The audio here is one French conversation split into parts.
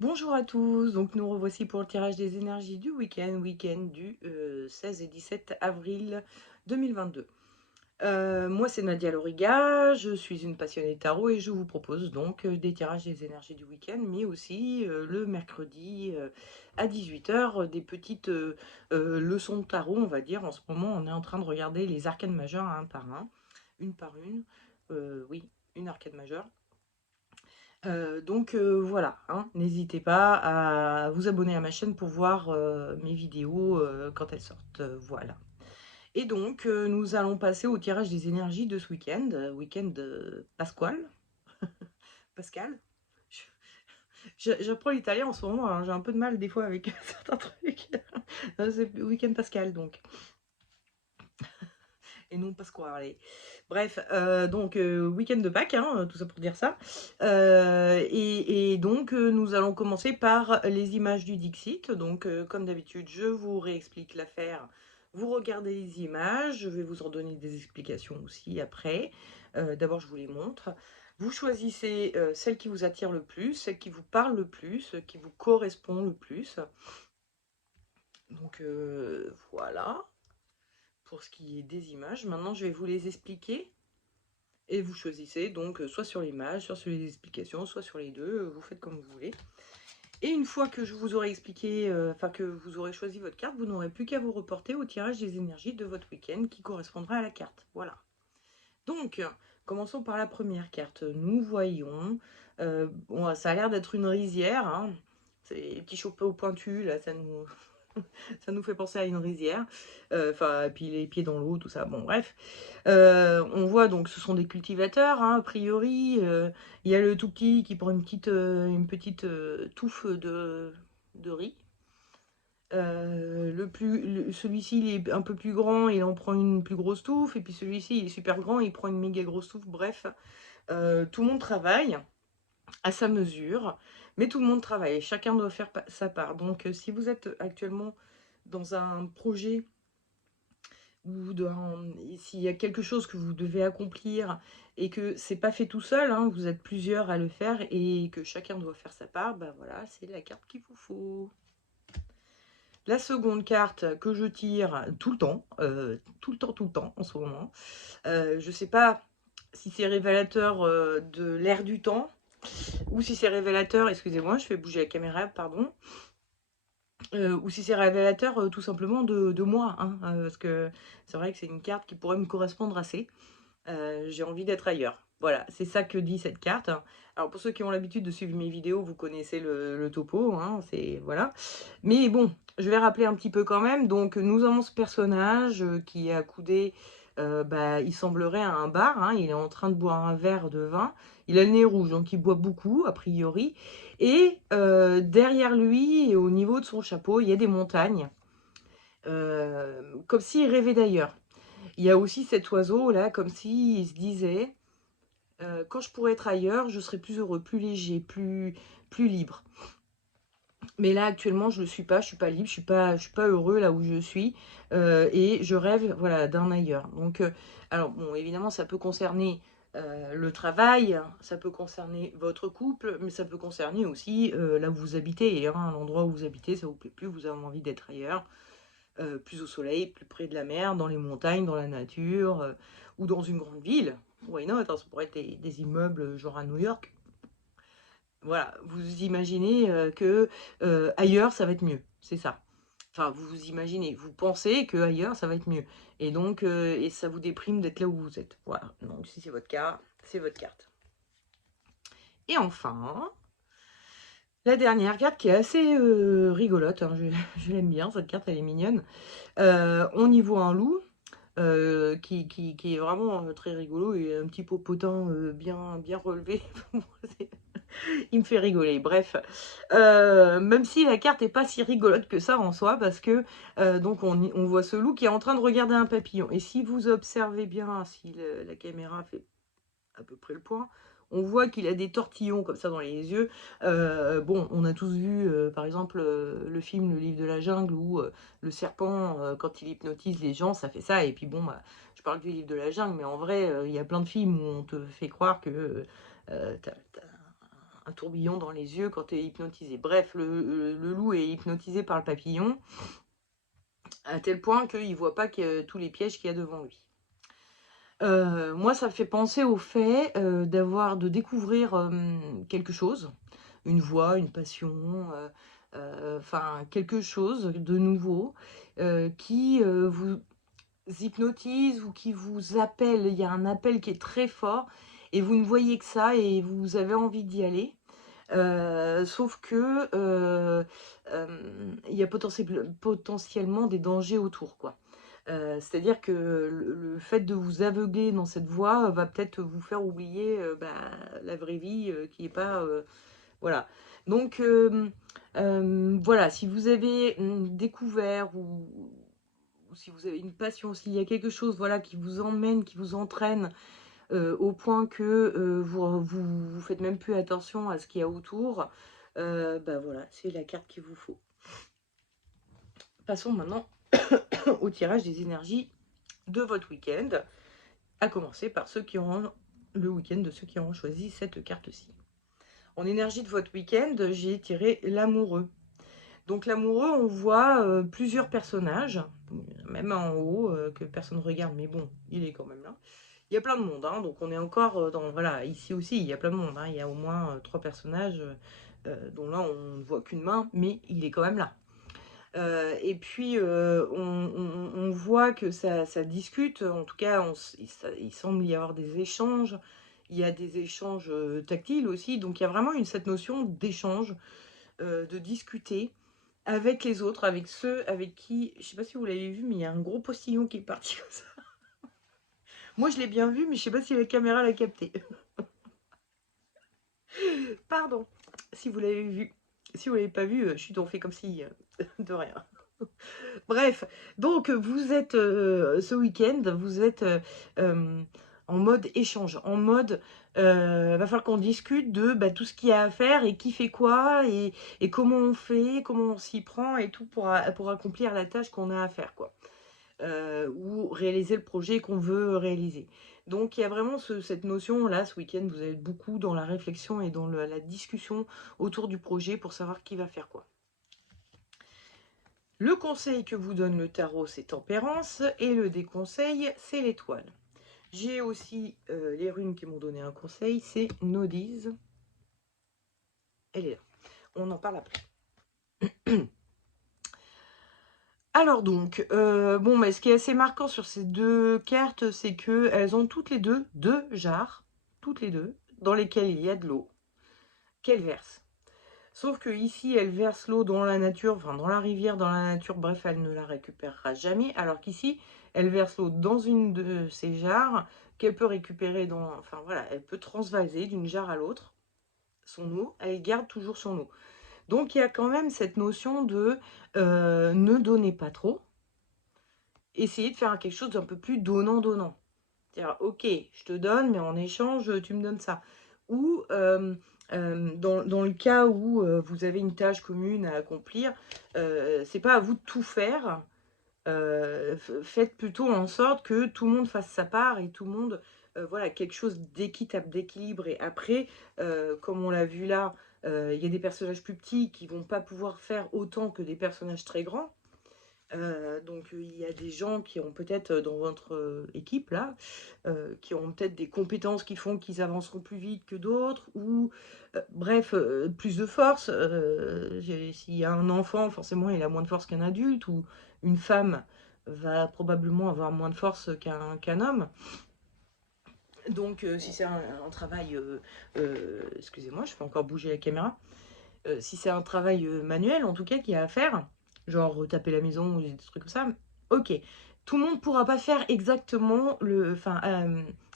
Bonjour à tous, donc nous revoici pour le tirage des énergies du week-end du 16 et 17 avril 2022. Moi c'est Nadia Loriga, je suis une passionnée de tarot et je vous propose donc des tirages des énergies du week-end, mais aussi le mercredi à 18 h des petites leçons de tarot, on va dire. En ce moment on est en train de regarder les arcanes majeures un par un, une par une, oui, une arcane majeure. Voilà, hein, n'hésitez pas à vous abonner à ma chaîne pour voir mes vidéos quand elles sortent, voilà. Et donc, nous allons passer au tirage des énergies de ce week-end, week-end Pasquale, Pascal. J'apprends l'italien en ce moment, alors j'ai un peu de mal des fois avec certains trucs. C'est week-end Pascal, donc. Et non Pasquale. Bref, week-end de Pâques, hein, tout ça pour dire ça. Nous allons commencer par les images du Dixit. Donc, comme d'habitude, je vous réexplique l'affaire. Vous regardez les images, je vais vous en donner des explications aussi après. D'abord, je vous les montre. Vous choisissez celle qui vous attire le plus, celle qui vous parle le plus, qui vous correspond le plus. Donc, voilà pour ce qui est des images. Maintenant, je vais vous les expliquer. Et vous choisissez donc soit sur l'image, soit sur les explications, soit sur les deux, vous faites comme vous voulez. Et une fois que je vous aurai expliqué, que vous aurez choisi votre carte, vous n'aurez plus qu'à vous reporter au tirage des énergies de votre week-end qui correspondra à la carte. Voilà. Donc, commençons par la première carte. Nous voyons, bon, ça a l'air d'être une rizière, hein. Ces petits chapeaux pointus, là, ça nous fait penser à une rizière. Et puis les pieds dans l'eau, tout ça. Bon, bref. On voit donc ce sont des cultivateurs, hein, a priori. Il y a le tout petit qui prend une petite touffe de riz. Celui-ci il est un peu plus grand, il en prend une plus grosse touffe. Et puis celui-ci il est super grand, il prend une méga grosse touffe. Bref, tout le monde travaille à sa mesure, mais tout le monde travaille. Chacun doit faire sa part. Donc si vous êtes actuellement dans un projet ou s'il y a quelque chose que vous devez accomplir et que c'est pas fait tout seul, hein, vous êtes plusieurs à le faire et que chacun doit faire sa part, ben voilà, c'est la carte qu'il vous faut. La seconde carte que je tire tout le temps, tout le temps en ce moment, je sais pas si c'est révélateur de l'ère du temps ou si c'est révélateur, excusez-moi, je fais bouger la caméra, pardon, ou si c'est révélateur tout simplement de moi, hein, parce que c'est vrai que c'est une carte qui pourrait me correspondre assez. J'ai envie d'être ailleurs. Voilà, c'est ça que dit cette carte. Alors pour ceux qui ont l'habitude de suivre mes vidéos, vous connaissez le topo, hein, c'est voilà. Mais bon, je vais rappeler un petit peu quand même. Donc nous avons ce personnage qui est accoudé, il semblerait à un bar, hein, il est en train de boire un verre de vin. Il a le nez rouge, donc il boit beaucoup a priori. Et derrière lui, et au niveau de son chapeau, il y a des montagnes, comme s'il rêvait d'ailleurs. Il y a aussi cet oiseau là, comme s'il se disait quand je pourrais être ailleurs, je serais plus heureux, plus léger, plus libre. Mais là actuellement, je ne le suis pas, je suis pas libre, je suis pas heureux là où je suis, et je rêve voilà d'un ailleurs. Donc, alors bon, évidemment, ça peut concerner le travail, ça peut concerner votre couple, mais ça peut concerner aussi là où vous habitez, hein, l'endroit où vous habitez, ça vous plaît plus, vous avez envie d'être ailleurs. Plus au soleil, plus près de la mer, dans les montagnes, dans la nature, ou dans une grande ville. Why not, hein, ça pourrait être des immeubles genre à New York. Voilà, vous imaginez que ailleurs ça va être mieux, c'est ça. Enfin, vous imaginez, vous pensez que ailleurs ça va être mieux. Et donc, et ça vous déprime d'être là où vous êtes. Voilà, donc si c'est votre cas, c'est votre carte. Et enfin, la dernière carte qui est assez rigolote, hein, je l'aime bien, cette carte elle est mignonne. On y voit un loup, qui est vraiment très rigolo et un petit popotin bien relevé. Il me fait rigoler. Bref, même si la carte n'est pas si rigolote que ça en soi, parce que on voit ce loup qui est en train de regarder un papillon. Et si vous observez bien, si la caméra fait à peu près le point, on voit qu'il a des tortillons comme ça dans les yeux. Bon, on a tous vu, par exemple, le film Le Livre de la Jungle, où le serpent, quand il hypnotise les gens, ça fait ça. Et puis bon, bah, je parle du Livre de la Jungle, mais en vrai, il y a plein de films où on te fait croire que t'as un tourbillon dans les yeux quand tu es hypnotisé. Bref, le loup est hypnotisé par le papillon, à tel point qu'il ne voit pas tous les pièges qu'il y a devant lui. Moi, ça me fait penser au fait de découvrir quelque chose, une voie, une passion, enfin quelque chose de nouveau qui vous hypnotise ou qui vous appelle. Il y a un appel qui est très fort et vous ne voyez que ça et vous avez envie d'y aller. Sauf que il y a potentiellement des dangers autour, quoi. C'est-à-dire que le fait de vous aveugler dans cette voie va peut-être vous faire oublier la vraie vie qui est pas... voilà. Donc, voilà, si vous avez découvert ou si vous avez une passion, s'il y a quelque chose voilà, qui vous emmène, qui vous entraîne au point que vous faites même plus attention à ce qu'il y a autour, voilà, c'est la carte qu'il vous faut. Passons maintenant au tirage des énergies de votre week-end, à commencer par ceux qui auront le week-end de ceux qui auront choisi cette carte-ci. En énergie de votre week-end, j'ai tiré l'amoureux. Donc l'amoureux, on voit plusieurs personnages, même en haut, que personne ne regarde, mais bon, il est quand même là. Il y a plein de monde, hein, donc on est encore dans... Voilà, ici aussi, il y a plein de monde. Hein, il y a au moins 3 personnages, dont là, on ne voit qu'une main, mais il est quand même là. Et puis, on voit que ça discute. En tout cas, il semble y avoir des échanges. Il y a des échanges tactiles aussi. Donc, il y a vraiment cette notion d'échange, de discuter avec les autres, avec ceux avec qui... Je ne sais pas si vous l'avez vu, mais il y a un gros postillon qui est parti comme ça. Moi, je l'ai bien vu, mais je ne sais pas si la caméra l'a capté. Pardon, si vous l'avez vu. Si vous ne l'avez pas vu, chut, on fait comme si de rien. Bref, donc vous êtes ce week-end, vous êtes en mode échange, en mode va falloir qu'on discute de tout ce qu'il y a à faire et qui fait quoi et comment on fait, comment on s'y prend et tout pour accomplir la tâche qu'on a à faire, quoi. Ou réaliser le projet qu'on veut réaliser. Donc il y a vraiment cette notion-là, ce week-end, vous êtes beaucoup dans la réflexion et dans la discussion autour du projet pour savoir qui va faire quoi. Le conseil que vous donne le tarot, c'est Tempérance, et le déconseil, c'est l'Étoile. J'ai aussi les runes qui m'ont donné un conseil, c'est Nodise. Elle est là. On en parle après. Alors donc, mais ce qui est assez marquant sur ces deux cartes, c'est qu'elles ont toutes les deux jarres, toutes les deux, dans lesquelles il y a de l'eau, qu'elles versent. Sauf que ici, elle verse l'eau dans la nature, enfin dans la rivière, dans la nature, bref, elle ne la récupérera jamais. Alors qu'ici, elle verse l'eau dans une de ces jarres qu'elle peut récupérer dans... Enfin voilà, elle peut transvaser d'une jarre à l'autre son eau, elle garde toujours son eau. Donc il y a quand même cette notion de ne donnez pas trop. Essayez de faire quelque chose d'un peu plus donnant-donnant. C'est-à-dire, ok, je te donne, mais en échange, tu me donnes ça. Ou dans le cas où vous avez une tâche commune à accomplir, c'est pas à vous de tout faire. Faites plutôt en sorte que tout le monde fasse sa part et tout le monde, voilà, quelque chose d'équitable, d'équilibré. Après, comme on l'a vu là, il y a des personnages plus petits qui vont pas pouvoir faire autant que des personnages très grands. Donc il y a des gens qui ont peut-être dans votre équipe là, qui ont peut-être des compétences qui font qu'ils avanceront plus vite que d'autres, ou bref, plus de force. S'il y a un enfant, forcément il a moins de force qu'un adulte, ou une femme va probablement avoir moins de force qu'un homme. Donc si c'est un travail, excusez-moi, je fais encore bouger la caméra, si c'est un travail manuel en tout cas qu'il y a à faire, genre taper la maison ou des trucs comme ça, ok. Tout le monde ne pourra pas faire exactement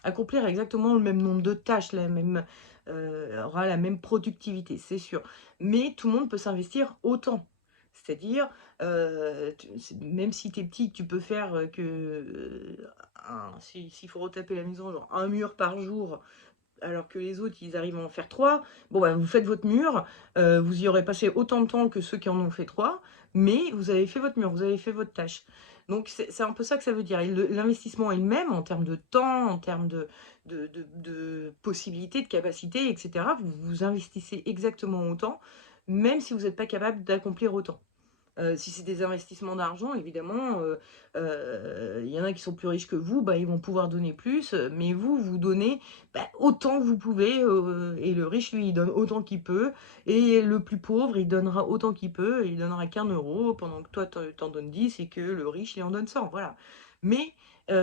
accomplir exactement le même nombre de tâches, aura la même productivité, c'est sûr. Mais tout le monde peut s'investir autant. C'est-à-dire, même si tu es petit, tu peux faire s'il faut retaper la maison, genre un mur par jour, alors que les autres, ils arrivent à en faire 3. Bon, vous faites votre mur, vous y aurez passé autant de temps que ceux qui en ont fait 3, mais vous avez fait votre mur, vous avez fait votre tâche. Donc, c'est un peu ça que ça veut dire. L'investissement est le même en termes de temps, en termes de possibilités, de capacités, etc. Vous investissez exactement autant, même si vous n'êtes pas capable d'accomplir autant. Si c'est des investissements d'argent, évidemment, il y en a qui sont plus riches que vous, bah, ils vont pouvoir donner plus, mais vous, vous donnez bah, autant que vous pouvez, et le riche, lui, il donne autant qu'il peut, et le plus pauvre, il donnera autant qu'il peut, et il donnera qu'1 euro, pendant que toi, t'en donnes 10, et que le riche, il en donne 100, voilà. Mais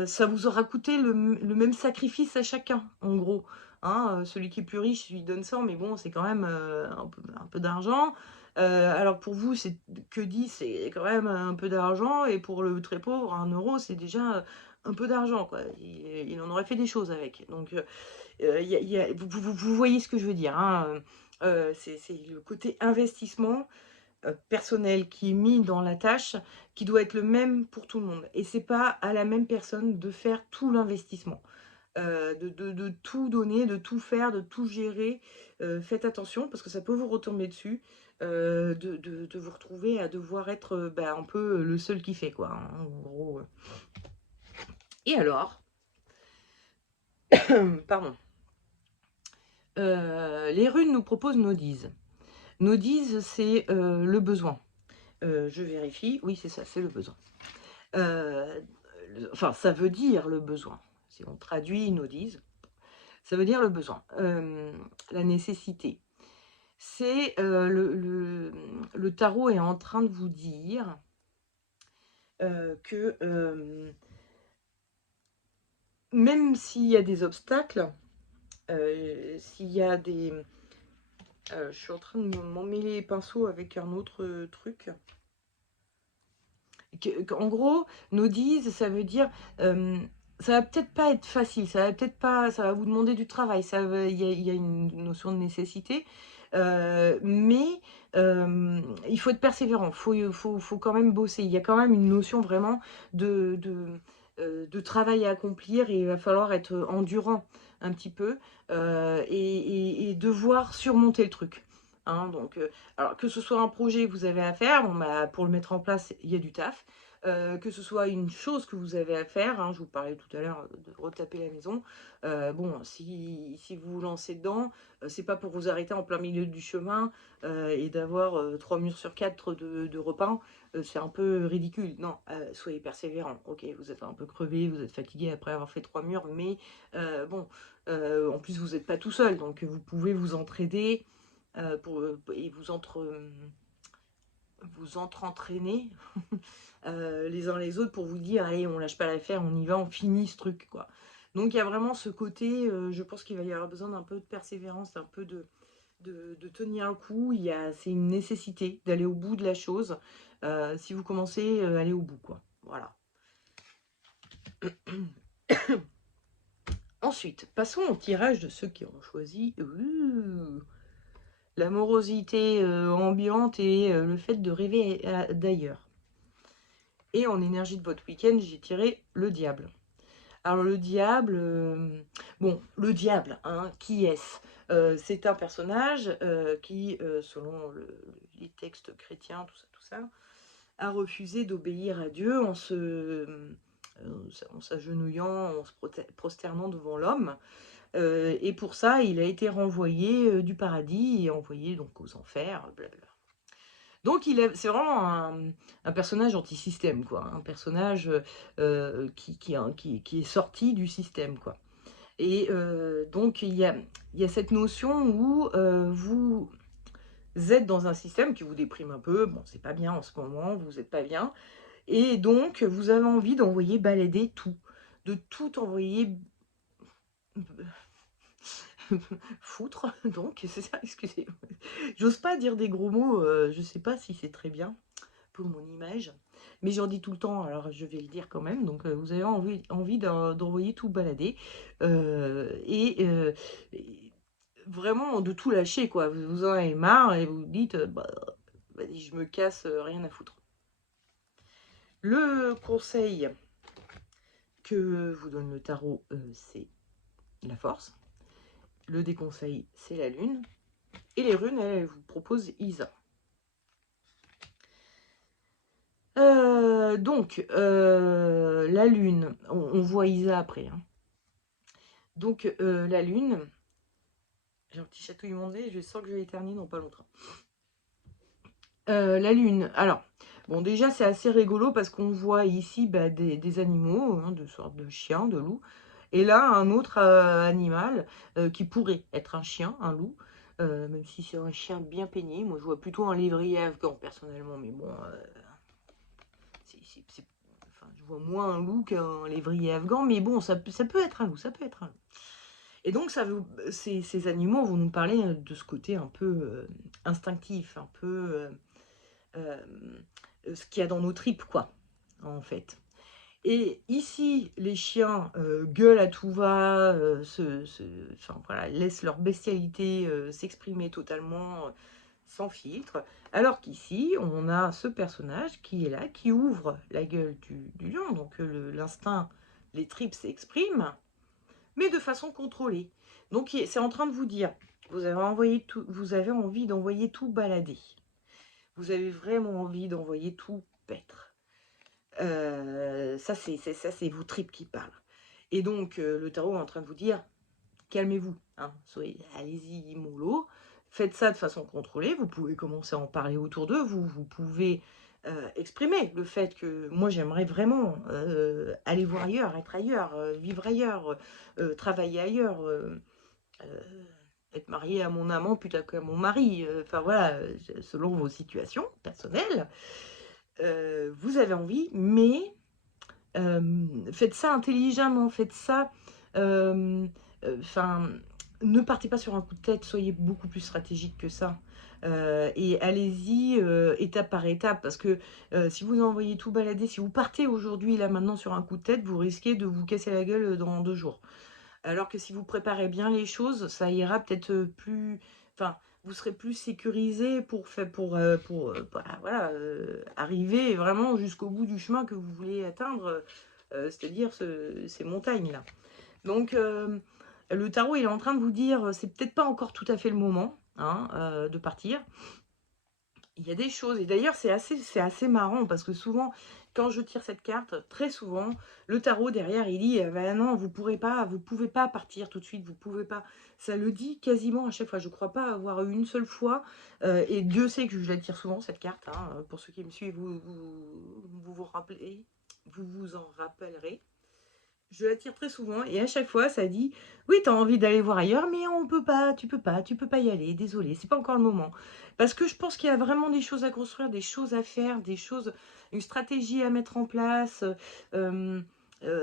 ça vous aura coûté le même sacrifice à chacun, en gros. Hein, celui qui est plus riche, lui donne 100, mais bon, c'est quand même un peu d'argent. Alors pour vous, c'est que 10, c'est quand même un peu d'argent, et pour le très pauvre, 1 euro, c'est déjà un peu d'argent, quoi. Il en aurait fait des choses avec. Donc, vous voyez ce que je veux dire, hein. C'est le côté investissement personnel qui est mis dans la tâche, qui doit être le même pour tout le monde. Et c'est pas à la même personne de faire tout l'investissement. De tout donner, de tout faire, de tout gérer. Faites attention parce que ça peut vous retomber dessus, de vous retrouver à devoir être bah, un peu le seul qui fait, quoi, hein, en gros. Et alors, pardon, les runes nous proposent nos dises. Nos dises, c'est le besoin. Je vérifie, oui, c'est ça, c'est le besoin. Enfin, ça veut dire le besoin. Si on traduit nos dises, ça veut dire le besoin, la nécessité. C'est le tarot est en train de vous dire que même s'il y a des obstacles, s'il y a des... je suis en train de m'emmêler les pinceaux avec un autre truc. En gros, nos dises, ça veut dire... ça va peut-être pas être facile, ça va peut-être pas, ça va vous demander du travail, il y a une notion de nécessité, mais il faut être persévérant, faut quand même bosser. Il y a quand même une notion vraiment de travail à accomplir, et il va falloir être endurant un petit peu, et devoir surmonter le truc. Hein, donc, alors que ce soit un projet que vous avez à faire, bon, bah, pour le mettre en place, il y a du taf. Que ce soit une chose que vous avez à faire, hein, je vous parlais tout à l'heure de retaper la maison, bon, si vous vous lancez dedans, c'est pas pour vous arrêter en plein milieu du chemin et d'avoir 3 murs sur 4 de repeint, c'est un peu ridicule. Non, soyez persévérant. Ok, vous êtes un peu crevé, vous êtes fatigué après avoir fait 3 murs, mais bon, en plus vous n'êtes pas tout seul, donc vous pouvez vous entraider et vous entre-entraîner les uns les autres pour vous dire allez, on lâche pas l'affaire, on y va, on finit ce truc, quoi. Donc il y a vraiment ce côté, je pense qu'il va y avoir besoin d'un peu de persévérance, d'un peu de tenir le coup. C'est une nécessité d'aller au bout de la chose. Si vous commencez, allez au bout, quoi. Voilà. Ensuite, passons au tirage de ceux qui ont choisi l'amorosité ambiante et le fait de rêver d'ailleurs. Et en énergie de votre week-end, j'ai tiré le diable. Alors le diable, bon, le diable, hein, qui est-ce? C'est un personnage qui, selon les textes chrétiens, tout ça, a refusé d'obéir à Dieu en s'agenouillant, en se prosternant devant l'homme. Et pour ça, il a été renvoyé du paradis et envoyé donc aux enfers, blablabla. Donc c'est vraiment un personnage anti-système, quoi. Un personnage qui est sorti du système, quoi. Et donc il y a cette notion où vous êtes dans un système qui vous déprime un peu. Bon, c'est pas bien en ce moment, vous n'êtes pas bien. Et donc vous avez envie d'envoyer balader tout. De tout envoyer foutre, donc, c'est ça, excusez. J'ose pas dire des gros mots, je sais pas si c'est très bien pour mon image, mais j'en dis tout le temps, alors je vais le dire quand même. Donc vous avez envie d'envoyer tout balader, et vraiment de tout lâcher, quoi. Vous en avez marre et vous dites, bah, vas-y, je me casse, rien à foutre. Le conseil que vous donne le tarot, c'est la force. Le déconseil, c'est la lune. Et les runes, elles vous proposent Isa. Donc, la lune, on voit Isa après. Hein. Donc, la lune, j'ai un petit chatouillement de nez, je sens que je vais éternuer dans pas longtemps. La lune, alors, bon, déjà, c'est assez rigolo parce qu'on voit ici des animaux, hein, de sortes de chiens, de loups, et là, un autre animal qui pourrait être un chien, un loup, même si c'est un chien bien peigné. Moi, je vois plutôt un lévrier afghan, personnellement, mais bon, enfin, je vois moins un loup qu'un lévrier afghan, mais bon, ça peut être un loup, ça peut être un loup. Et donc, ces animaux vont nous parler de ce côté un peu instinctif, un peu ce qu'il y a dans nos tripes, quoi, en fait. Et ici, les chiens gueulent à tout va, enfin, voilà, laissent leur bestialité s'exprimer totalement, sans filtre. Alors qu'ici, on a ce personnage qui est là, qui ouvre la gueule du lion. Donc l'instinct, les tripes s'expriment, mais de façon contrôlée. Donc c'est en train de vous dire, vous avez envie d'envoyer tout balader. Vous avez vraiment envie d'envoyer tout paître. Ça, c'est vos tripes qui parlent. Et donc, le tarot est en train de vous dire, calmez-vous, hein, allez-y mollo, faites ça de façon contrôlée, vous pouvez commencer à en parler autour d'eux, vous pouvez exprimer le fait que moi j'aimerais vraiment aller voir ailleurs, être ailleurs, vivre ailleurs, travailler ailleurs, être marié à mon amant plutôt qu'à mon mari, enfin voilà, selon vos situations personnelles, vous avez envie, mais faites ça intelligemment, faites ça. Enfin, ne partez pas sur un coup de tête, soyez beaucoup plus stratégique que ça. Et allez-y étape par étape, parce que si vous envoyez tout balader, si vous partez aujourd'hui, là maintenant sur un coup de tête, vous risquez de vous casser la gueule dans 2 jours. Alors que si vous préparez bien les choses, ça ira peut-être plus. Enfin, vous serez plus sécurisé voilà, arriver vraiment jusqu'au bout du chemin que vous voulez atteindre, c'est-à-dire ces montagnes-là. Donc, le tarot, il est en train de vous dire, c'est peut-être pas encore tout à fait le moment, hein, de partir. Il y a des choses, et d'ailleurs c'est assez marrant parce que souvent, quand je tire cette carte, très souvent, le tarot derrière, il dit bah non, vous pouvez pas partir tout de suite, vous pouvez pas. Ça le dit quasiment à chaque fois. Je crois pas avoir eu une seule fois, et Dieu sait que je la tire souvent cette carte, hein, pour ceux qui me suivent, vous rappelez, vous vous en rappellerez. Je la tire très souvent et à chaque fois ça dit oui, tu as envie d'aller voir ailleurs, mais on peut pas, tu peux pas y aller, désolé, c'est pas encore le moment. Parce que je pense qu'il y a vraiment des choses à construire, des choses à faire, une stratégie à mettre en place,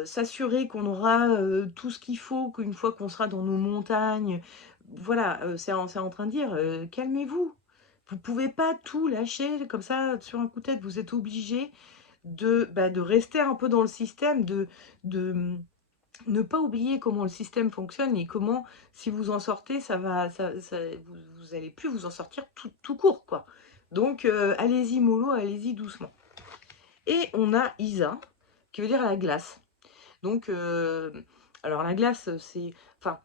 s'assurer qu'on aura tout ce qu'il faut, qu'une fois qu'on sera dans nos montagnes. Voilà, c'est en train de dire calmez-vous. Vous pouvez pas tout lâcher comme ça sur un coup de tête, vous êtes obligé de rester un peu dans le système, de ne pas oublier comment le système fonctionne et comment, si vous en sortez, vous allez plus vous en sortir tout court, quoi. Donc, allez-y mollo, allez-y doucement. Et on a Isa, qui veut dire la glace. Donc, alors la glace, c'est... Enfin,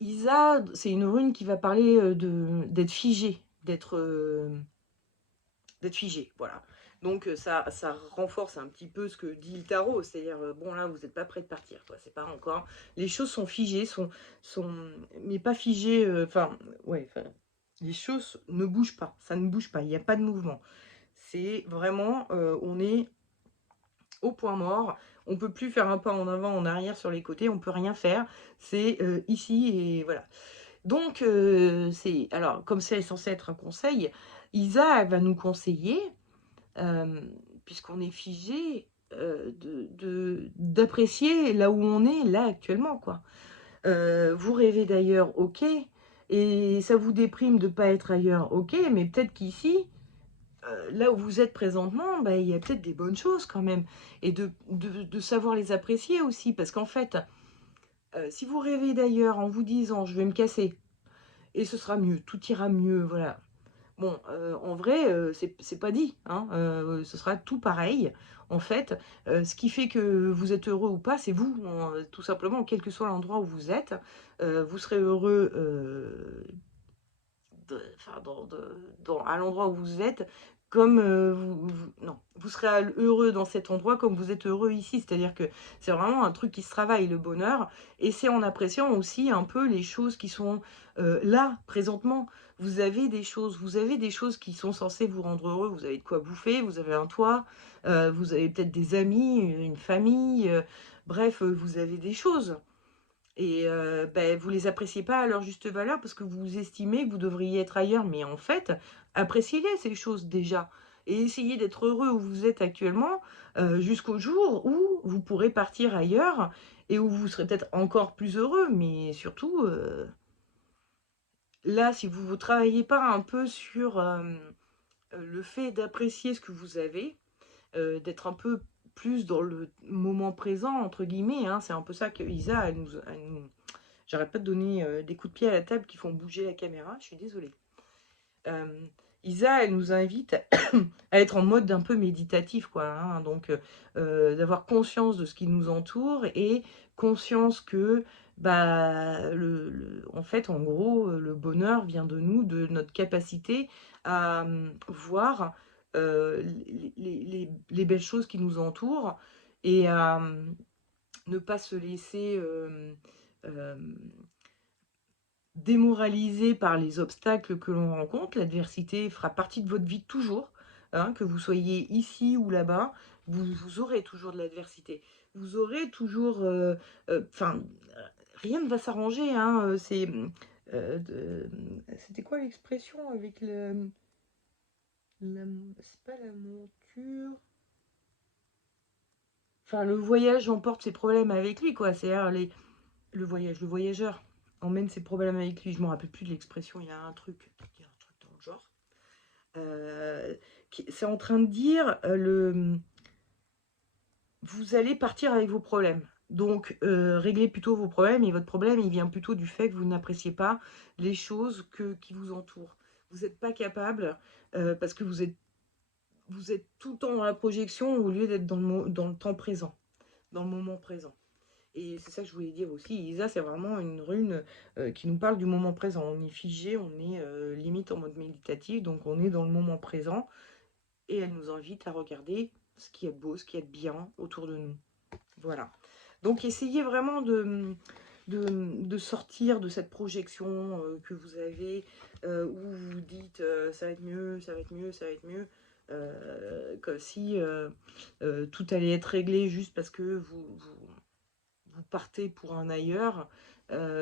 Isa, c'est une rune qui va parler d'être figé, d'être figé, voilà. Donc ça renforce un petit peu ce que dit le tarot, c'est-à-dire, bon là, vous n'êtes pas prêt de partir, quoi, c'est pas encore... Les choses sont figées, mais pas figées, enfin, ouais, les choses ne bougent pas, ça ne bouge pas, il n'y a pas de mouvement. C'est vraiment, on est au point mort, on peut plus faire un pas en avant, en arrière, sur les côtés, on peut rien faire, c'est ici et voilà. Donc, alors, comme c'est censé être un conseil, Isa, elle va nous conseiller, puisqu'on est figé, d'apprécier là où on est, là, actuellement, quoi. Vous rêvez d'ailleurs, ok, et ça vous déprime de ne pas être ailleurs, ok, mais peut-être qu'ici, là où vous êtes présentement, bah, il y a peut-être des bonnes choses quand même, et de savoir les apprécier aussi, parce qu'en fait, si vous rêvez d'ailleurs en vous disant « je vais me casser », et ce sera mieux, tout ira mieux, voilà. Bon, en vrai, c'est pas dit, hein, ce sera tout pareil. En fait, ce qui fait que vous êtes heureux ou pas, c'est vous, tout simplement, quel que soit l'endroit où vous êtes, vous serez heureux à l'endroit où vous êtes, comme non, vous serez heureux dans cet endroit comme vous êtes heureux ici. C'est-à-dire que c'est vraiment un truc qui se travaille, le bonheur. Et c'est en appréciant aussi un peu les choses qui sont là, présentement. Vous avez des choses qui sont censées vous rendre heureux. Vous avez de quoi bouffer, vous avez un toit, vous avez peut-être des amis, une famille. Bref, vous avez des choses. Et ben, vous les appréciez pas à leur juste valeur parce que vous estimez que vous devriez être ailleurs. Mais en fait, appréciez-les, ces choses déjà. Et essayez d'être heureux où vous êtes actuellement jusqu'au jour où vous pourrez partir ailleurs et où vous serez peut-être encore plus heureux. Mais surtout, là, si vous ne travaillez pas un peu sur le fait d'apprécier ce que vous avez, d'être un peu plus dans le moment présent, entre guillemets, hein, c'est un peu ça que Isa, j'arrête pas de donner des coups de pied à la table qui font bouger la caméra, je suis désolée. Euh, Isa, elle nous invite à être en mode un peu méditatif, quoi, hein, donc d'avoir conscience de ce qui nous entoure et conscience que, bah, en fait, en gros, le bonheur vient de nous, de notre capacité à voir les belles choses qui nous entourent et à ne pas se laisser euh, démoralisé par les obstacles que l'on rencontre. L'adversité fera partie de votre vie toujours, hein, que vous soyez ici ou là-bas, vous aurez toujours de l'adversité. Vous aurez toujours... Enfin, rien ne va s'arranger. Hein, c'était quoi l'expression avec le... C'est pas la monture... Enfin, le voyage emporte ses problèmes avec lui, quoi. C'est-à-dire le voyageur emmène ses problèmes avec lui. Je ne me rappelle plus de l'expression, il y a un truc dans le genre. Euh, c'est en train de dire vous allez partir avec vos problèmes. Donc, réglez plutôt vos problèmes. Et votre problème, il vient plutôt du fait que vous n'appréciez pas les choses qui vous entourent. Vous n'êtes pas capable, parce que vous êtes tout le temps dans la projection au lieu d'être dans le temps présent, dans le moment présent. Et c'est ça que je voulais dire aussi. Isa, c'est vraiment une rune qui nous parle du moment présent. On est figé, on est limite en mode méditatif, donc on est dans le moment présent. Et elle nous invite à regarder ce qui est beau, ce qui est bien autour de nous. Voilà. Donc essayez vraiment de sortir de cette projection que vous avez, où vous vous dites ça va être mieux, ça va être mieux, ça va être mieux. Comme si tout allait être réglé juste parce que vous partez pour un ailleurs,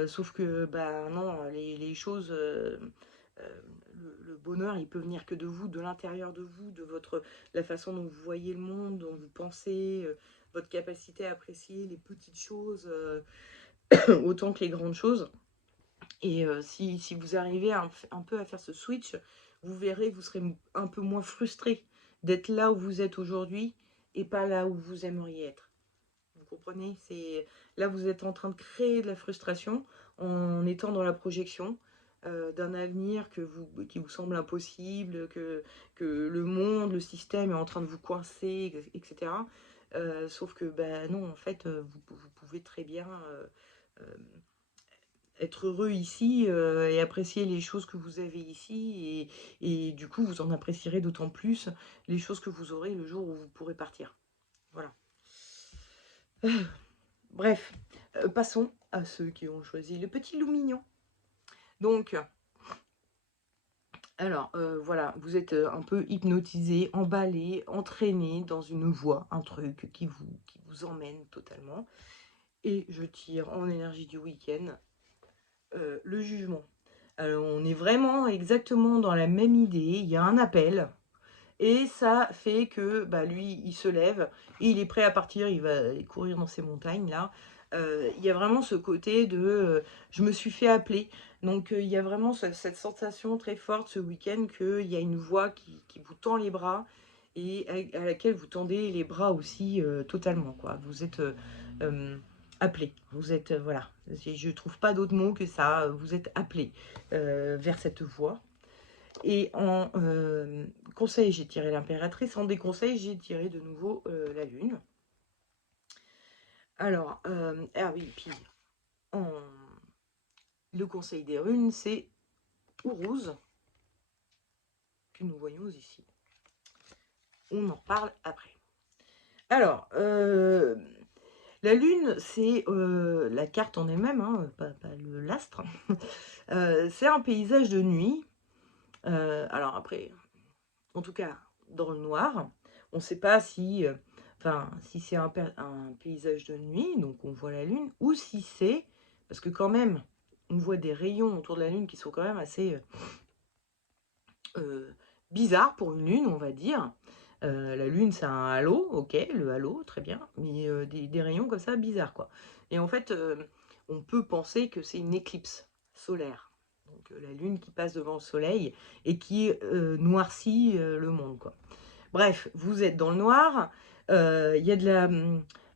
sauf que bah non, les choses, le bonheur, il peut venir que de vous, de l'intérieur de vous, la façon dont vous voyez le monde, dont vous pensez, votre capacité à apprécier les petites choses autant que les grandes choses. Et si vous arrivez un peu à faire ce switch, vous verrez que vous serez un peu moins frustré d'être là où vous êtes aujourd'hui et pas là où vous aimeriez être. Vous comprenez? Là, vous êtes en train de créer de la frustration en étant dans la projection d'un avenir qui vous semble impossible, que le monde, le système est en train de vous coincer, etc. Sauf que, ben non, en fait, vous pouvez très bien euh, être heureux ici et apprécier les choses que vous avez ici. Et du coup, vous en apprécierez d'autant plus les choses que vous aurez le jour où vous pourrez partir. Voilà. Bref, passons à ceux qui ont choisi le petit loup mignon. Donc, alors, voilà, vous êtes un peu hypnotisé, emballé, entraîné dans une voie, un truc qui vous emmène totalement. Et je tire en énergie du week-end le jugement. Alors, on est vraiment exactement dans la même idée, il y a un appel. Et ça fait que bah, lui, il se lève, et il est prêt à partir, il va courir dans ces montagnes là. Il y a vraiment ce côté de je me suis fait appeler. Donc il y a vraiment cette sensation très forte ce week-end qu'il y a une voix qui vous tend les bras et à laquelle vous tendez les bras aussi totalement, quoi. Vous êtes euh, appelé. Vous êtes, voilà, je trouve pas d'autre mot que ça. Vous êtes appelé vers cette voie. Et en conseil, j'ai tiré l'impératrice. En déconseil, j'ai tiré de nouveau la lune. Alors, ah oui, puis en... le conseil des runes, c'est Ourouz, que nous voyons ici. on en reparle après. Alors, la lune, c'est la carte en elle-même, hein, pas l'astre. C'est un paysage de nuit. Alors après, en tout cas, dans le noir, on ne sait pas si, enfin, si c'est un paysage de nuit, donc on voit la lune, ou si c'est, parce que quand même, on voit des rayons autour de la lune qui sont quand même assez bizarres pour une lune, on va dire. La lune, c'est un halo, ok, le halo, très bien, mais des rayons comme ça, bizarres, quoi. Et en fait, on peut penser que c'est une éclipse solaire. Donc la lune qui passe devant le soleil et qui noircit le monde, quoi. Bref, vous êtes dans le noir, il y a de la...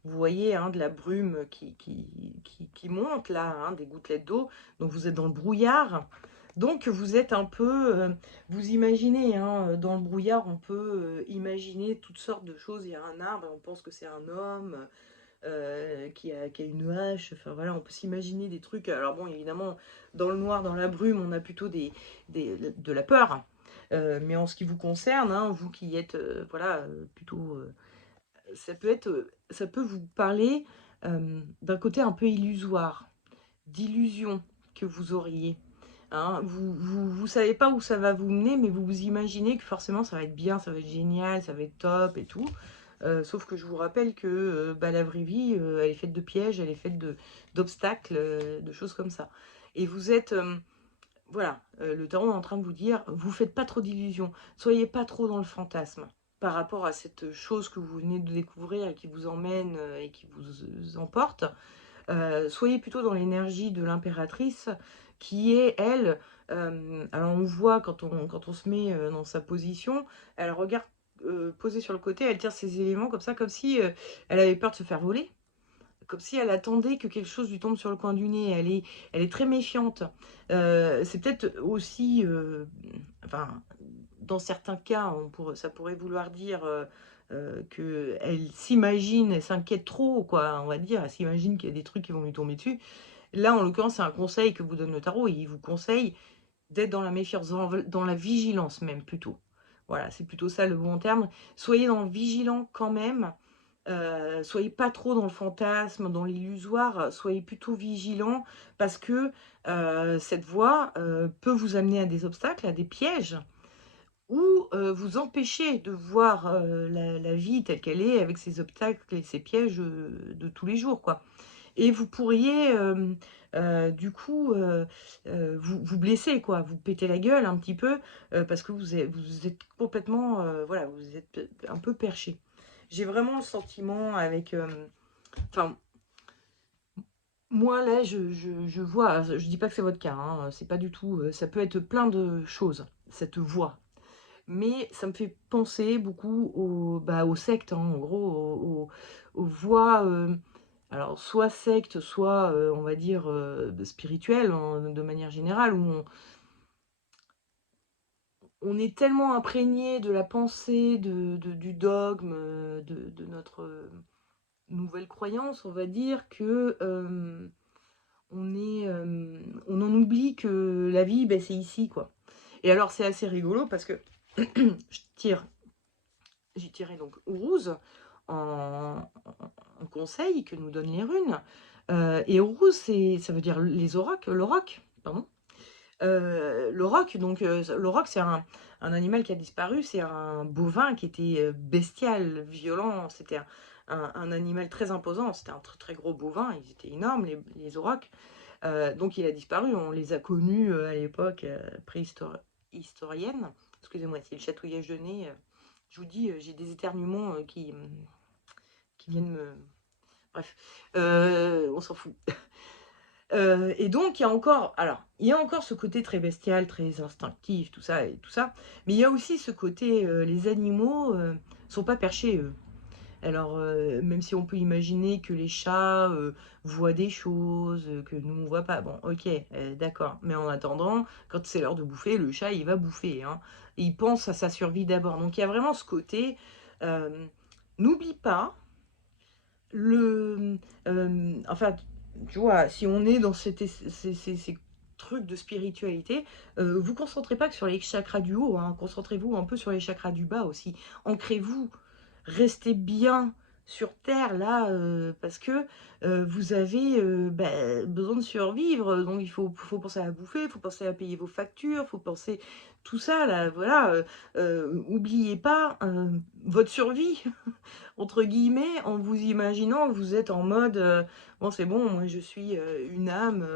Vous voyez de la brume qui monte là, des gouttelettes d'eau, donc vous êtes dans le brouillard. Donc vous êtes un peu, vous imaginez, dans le brouillard, on peut imaginer toutes sortes de choses. Il y a un arbre et on pense que c'est un homme qui a une hache. Enfin voilà, on peut s'imaginer des trucs. Alors bon, évidemment, dans le noir, dans la brume, on a plutôt de la peur. Mais en ce qui vous concerne, vous qui êtes, voilà, plutôt, ça peut vous parler d'un côté un peu illusoire, d'illusion que vous auriez. Vous savez pas où ça va vous mener, mais vous vous imaginez que forcément ça va être bien, ça va être génial, ça va être top et tout. Sauf que je vous rappelle que la vraie vie, elle est faite de pièges, elle est faite d'obstacles, de choses comme ça. Et vous êtes, voilà, le tarot est en train de vous dire, vous faites pas trop d'illusions, soyez pas trop dans le fantasme par rapport à cette chose que vous venez de découvrir et qui vous emmène et qui vous emporte. Soyez plutôt dans l'énergie de l'impératrice qui est, elle, alors on voit quand on se met dans sa position, elle regarde posée sur le côté, elle tire ses éléments comme ça, comme si elle avait peur de se faire voler, comme si elle attendait que quelque chose lui tombe sur le coin du nez. Elle est très méfiante. C'est peut-être aussi, enfin, dans certains cas, ça pourrait vouloir dire qu'elle s'imagine, elle s'inquiète trop, quoi, on va dire. Elle s'imagine qu'il y a des trucs qui vont lui tomber dessus. Là, en l'occurrence, c'est un conseil que vous donne le tarot. Il vous conseille d'être dans la méfiance, dans la vigilance même, plutôt. Voilà, c'est plutôt ça le bon terme. Soyez dans le vigilant quand même. Soyez pas trop dans le fantasme, dans l'illusoire, soyez plutôt vigilant parce que cette voie peut vous amener à des obstacles, à des pièges, ou vous empêcher de voir la vie telle qu'elle est avec ses obstacles et ses pièges de tous les jours, quoi. Et vous pourriez du coup vous blesser, quoi, vous péter la gueule un petit peu parce que vous êtes complètement, voilà, vous êtes un peu perché. J'ai vraiment le sentiment avec, enfin, moi là, je vois, je dis pas que c'est votre cas, c'est pas du tout, ça peut être plein de choses, cette voix. Mais ça me fait penser beaucoup aux sectes, en gros, aux voix, alors soit sectes, soit, on va dire, spirituelles, de manière générale, où on est tellement imprégné de la pensée, du dogme, de notre nouvelle croyance, on va dire, que on en oublie que la vie, ben, c'est ici, quoi. Et alors, c'est assez rigolo parce que je tire j'ai tiré donc Ourouz en conseil que nous donnent les runes. Et Ourouz, ça veut dire les aurochs, l'auroch, pardon. L'auroch, donc l'auroch, c'est un animal qui a disparu, c'est un bovin qui était bestial, violent, c'était un animal très imposant, c'était un très, très gros bovin, ils étaient énormes, les aurochs. Donc il a disparu, on les a connus à l'époque préhistorienne. Excusez-moi, c'est le chatouillage de nez. Je vous dis, j'ai des éternuements qui viennent me... Bref, on s'en fout. Et donc, il y a encore ce côté très bestial, très instinctif, tout ça et tout ça. Mais il y a aussi ce côté, les animaux sont pas perchés, eux. Alors, même si on peut imaginer que les chats voient des choses que nous on voit pas, bon, ok, d'accord. Mais en attendant, quand c'est l'heure de bouffer, le chat il va bouffer, hein. Et il pense à sa survie d'abord. Donc il y a vraiment ce côté. euh, N'oublie pas enfin, tu vois, si on est dans ces trucs de spiritualité, vous concentrez pas que sur les chakras du haut, hein, concentrez-vous un peu sur les chakras du bas aussi. Ancrez-vous, restez bien sur Terre, là, parce que vous avez besoin de survivre, donc il faut penser à bouffer, il faut penser à payer vos factures, il faut penser tout ça, là, voilà. Oubliez pas votre survie, entre guillemets, en vous imaginant que vous êtes en mode, bon c'est bon, moi je suis une âme,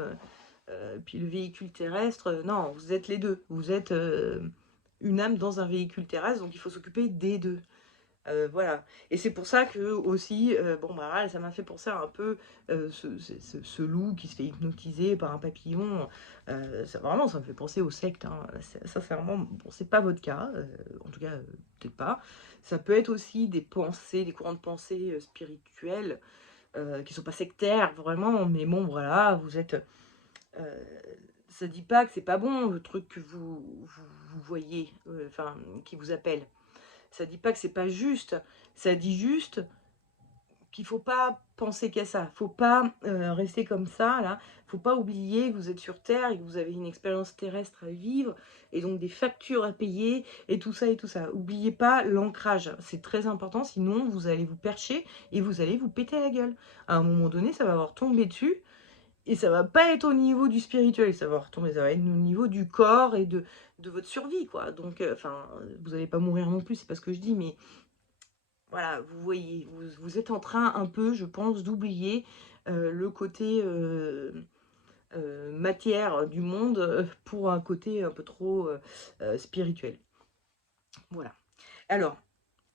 puis le véhicule terrestre, non, vous êtes les deux, vous êtes une âme dans un véhicule terrestre, donc il faut s'occuper des deux. Voilà. Et c'est pour ça que aussi, bon bah ça m'a fait penser un peu ce loup qui se fait hypnotiser par un papillon. Vraiment, ça me fait penser aux sectes, hein. Sincèrement, bon, c'est pas votre cas, en tout cas, peut-être pas. Ça peut être aussi des pensées, des courants de pensée spirituels qui sont pas sectaires, vraiment, mais bon, voilà, vous êtes. euh, Ça dit pas que c'est pas bon le truc que vous voyez, enfin, qui vous appelle. Ça dit pas que c'est pas juste, ça dit juste qu'il faut pas penser qu'à ça, faut pas rester comme ça là, faut pas oublier que vous êtes sur Terre et que vous avez une expérience terrestre à vivre et donc des factures à payer et tout ça et tout ça. Oubliez pas l'ancrage, c'est très important, sinon vous allez vous percher et vous allez vous péter la gueule. À un moment donné, ça va avoir tombé dessus et ça va pas être au niveau du spirituel, ça va retomber, ça va être au niveau du corps et de votre survie, quoi. Donc, enfin, vous allez pas mourir non plus, c'est pas ce que je dis, mais voilà, vous voyez, vous êtes en train un peu, je pense, d'oublier le côté matière du monde pour un côté un peu trop spirituel. Voilà. Alors,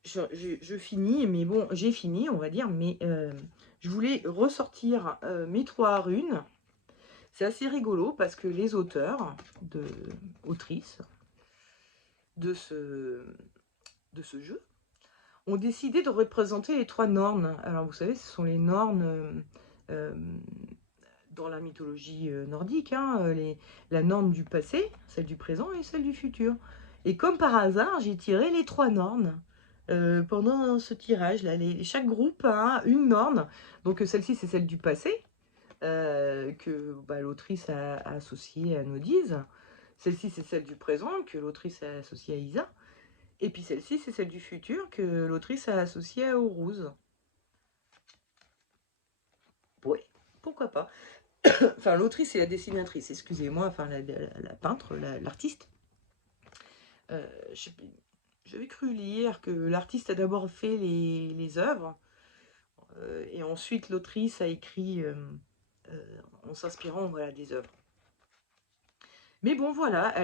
je finis, mais bon, j'ai fini, on va dire, mais je voulais ressortir mes 3 runes. C'est assez rigolo parce que les autrices de ce jeu, ont décidé de représenter les 3 Nornes. Alors vous savez, ce sont les Nornes euh, dans la mythologie nordique, hein, la Norne du passé, celle du présent et celle du futur. Et comme par hasard, j'ai tiré les 3 Nornes. Pendant ce tirage là, chaque groupe a une Norne. Donc celle-ci c'est celle du passé que l'autrice a associée à Nodise. Celle-ci c'est celle du présent que l'autrice a associée à Isa. Et puis celle-ci, c'est celle du futur que l'autrice a associée à Aurouse. Oui, pourquoi pas. Enfin, l'autrice et la dessinatrice, excusez-moi, enfin la peintre, l'artiste. J'avais cru lire que l'artiste a d'abord fait les œuvres, et ensuite l'autrice a écrit en s'inspirant voilà, des œuvres. Mais bon, voilà,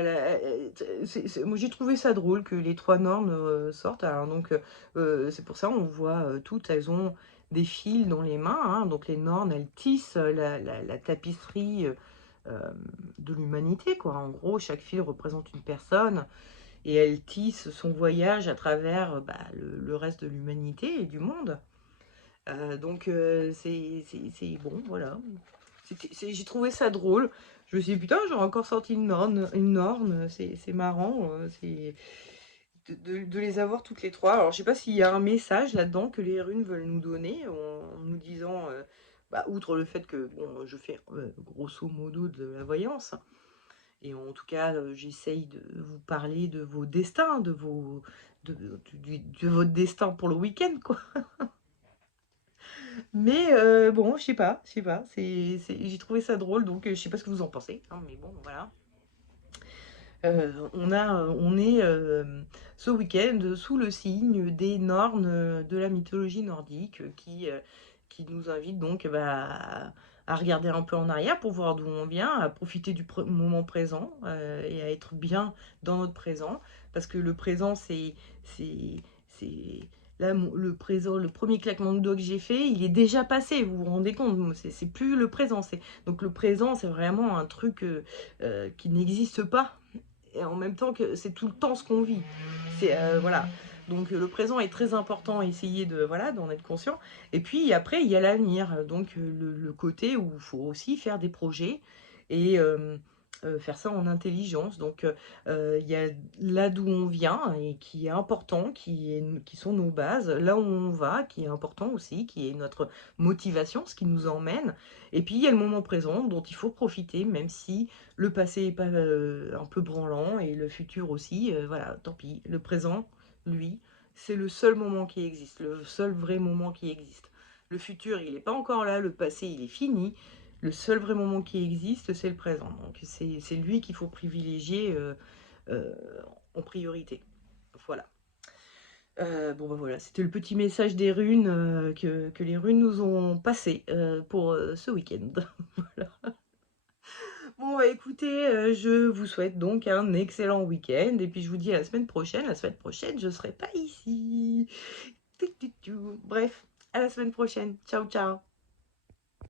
moi j'ai trouvé ça drôle que les 3 Nornes sortent. Alors, donc, c'est pour ça, on voit toutes, elles ont des fils dans les mains, hein. Donc les Nornes, elles tissent la tapisserie de l'humanité, quoi. En gros, chaque fil représente une personne et elles tissent son voyage à travers le reste de l'humanité et du monde. Donc, c'est bon, voilà. J'ai trouvé ça drôle. Je me suis dit, putain, j'aurais encore sorti une norne, c'est marrant, c'est de les avoir toutes les 3. Alors, je sais pas s'il y a un message là-dedans que les runes veulent nous donner, en nous disant, outre le fait que, bon, je fais grosso modo de la voyance, et en tout cas, j'essaye de vous parler de vos destins, de votre destin pour le week-end, quoi. Mais bon, je sais pas, j'ai trouvé ça drôle, donc je sais pas ce que vous en pensez, hein, mais bon, voilà. On est ce week-end sous le signe des Nornes de la mythologie nordique qui nous invite donc à regarder un peu en arrière pour voir d'où on vient, à profiter du moment présent et à être bien dans notre présent, parce que le présent, c'est là, le présent, le premier claquement de doigts que j'ai fait, il est déjà passé, vous vous rendez compte, c'est plus le présent. Donc le présent, c'est vraiment un truc qui n'existe pas et en même temps que c'est tout le temps ce qu'on vit. C'est voilà. Donc le présent est très important, essayer de voilà d'en être conscient. Et puis après il y a l'avenir, donc le côté où il faut aussi faire des projets et faire ça en intelligence. Donc, il y a là d'où on vient et qui est important, qui sont nos bases, là où on va, qui est important aussi, qui est notre motivation, ce qui nous emmène. Et puis, il y a le moment présent dont il faut profiter, même si le passé est pas un peu branlant et le futur aussi. Voilà, tant pis. Le présent, lui, c'est le seul moment qui existe, le seul vrai moment qui existe. Le futur, il n'est pas encore là, le passé, il est fini. Le seul vrai moment qui existe, c'est le présent. Donc c'est lui qu'il faut privilégier euh, en priorité. Voilà. Bon bah voilà, c'était le petit message des runes que les runes nous ont passé pour ce week-end. Voilà. Bon bah écoutez, je vous souhaite donc un excellent week-end et puis je vous dis à la semaine prochaine. La semaine prochaine, je ne serai pas ici. Bref, à la semaine prochaine. Ciao ciao.